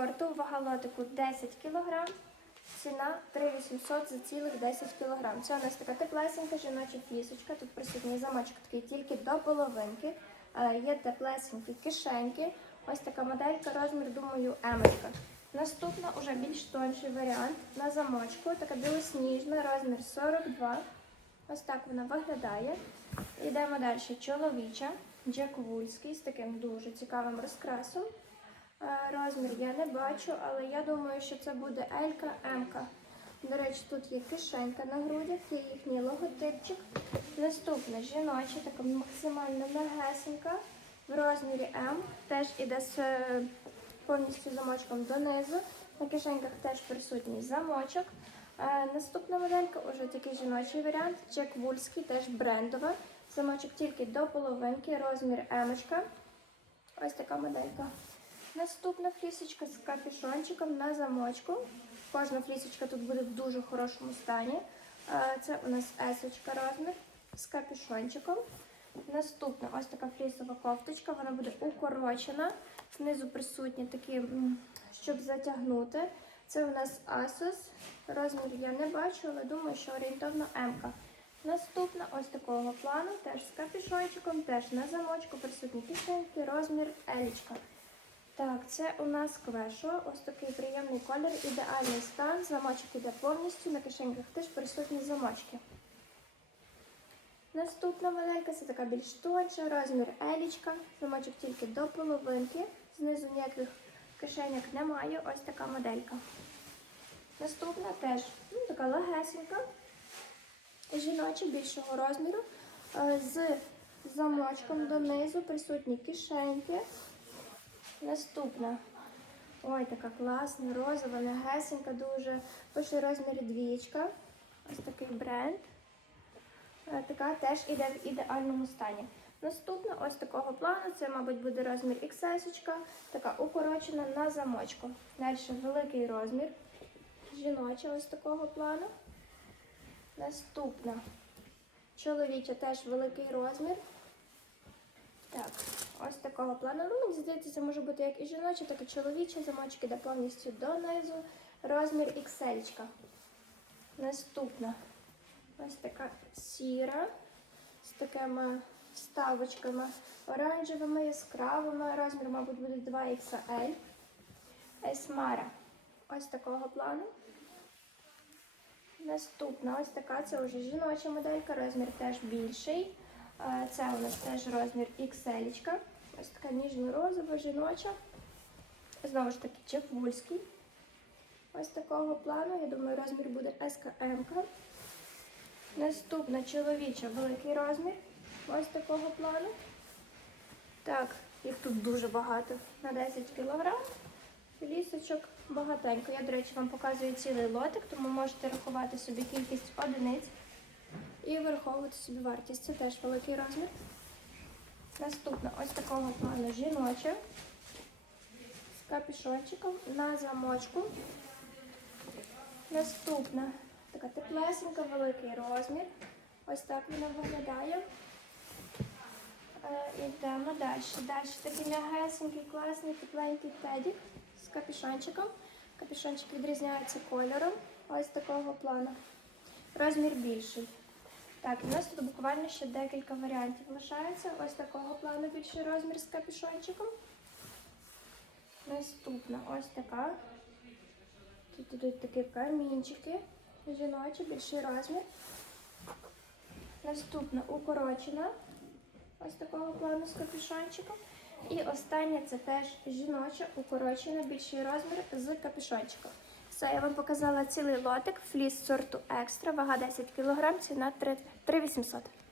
сорту, вага лотику 10 кг, ціна 3800 за цілих 10 кг. Це у нас така теплесенька жіноча флісочка. Тут присутній замочок такий тільки до половинки. Е, Є теплесенькі кишеньки. Ось така моделька, розмір, думаю, емочка. Наступна уже більш тонший варіант на замочку. Така білосніжна, розмір 42. Ось так вона виглядає. Йдемо далі. Чоловіча, Джек Вульський з таким дуже цікавим розкрасом. Е, Розмір я не бачу, але я думаю, що це буде Елька М-ка. До речі, тут є кишенька на грудях, є їхній логотипчик. Наступна жіноча, така максимально легесенька в розмірі М. Теж іде з е, повністю замочком донизу. На кишеньках теж присутній замочок. Е, Наступна моделька вже такий жіночий варіант. Чек Вульський, теж брендова. Замочок тільки до половинки, розмір М. Ось така моделька. Наступна флісочка з капюшончиком на замочку. Кожна флісочка тут буде в дуже хорошому стані. Е, Це у нас есочка розмір з капюшончиком. Наступна ось така флісова кофточка, вона буде укорочена. Знизу присутні такі, щоб затягнути. Це у нас Asus. Розмір я не бачу, але думаю, що орієнтовно М. Наступна ось такого плану, теж з капюшончиком, теж на замочку, присутні кишеньки, розмір Елічка. Так, це у нас квешо. Ось такий приємний колір, ідеальний стан. Замочок іде повністю, на кишеньках теж присутні замочки. Наступна моделька це така більш тонша, розмір елічка. Замочок тільки до половинки. Знизу ніяких кишеньок немає. Ось така моделька. Наступна теж ну, така легесенька, жіноча більшого розміру. е, З замочком донизу присутні кишеньки. Наступна. Ой, така класна, розова, легесенька дуже. Пише розмір двічка. Ось такий бренд. Е, Така теж іде в ідеальному стані. Наступна ось такого плану, це, мабуть, буде розмір XS, така укорочена на замочку. Далі великий розмір. Жіноча ось такого плану. Наступна. Чоловіча теж великий розмір. Так, ось такого плану. Ну, мені здається, це може бути як і жіноча, так і чоловіча. Замочок іде повністю донизу. Розмір XL. Наступна. Ось така сіра з такими вставочками оранжевими, яскравими. Розмір, мабуть, буде 2XL. Есмара. Ось такого плану. Наступна ось така, це вже жіноча моделька, розмір теж більший. Це у нас теж розмір XL. Ось така ніжно-розова, жіноча. Знову ж таки, чефульський. Ось такого плану. Я думаю, розмір буде СКМ. Наступна чоловіча великий розмір. Ось такого плану. Так, їх тут дуже багато. На 10 кг. Лісочок багатенько. Я, до речі, вам показую цілий лотик, тому можете рахувати собі кількість одиниць і вираховувати собі вартість. Це теж великий розмір. Наступна ось такого плану жіноча з капюшончиком на замочку. Наступна така теплесенька, великий розмір. Ось так вона виглядає. Е, Йдемо далі. Далі такий м'ягесенький, класний, тепленький тедік з капюшончиком. Капюшончик відрізняється кольором. Ось такого плану. Розмір більший. Так, у нас тут буквально ще декілька варіантів лишається. Ось такого плану більший розмір з капюшончиком. Наступна ось така. Тут ідуть такі камінчики. Жіночі, більший розмір. Наступна укорочена. Ось такого плану з капюшончиком. І остання це теж жіноча, укорочена, більший розмір з капюшончиком. Все, я вам показала цілий лотик, фліс сорту екстра, вага 10 кг, ціна 3800.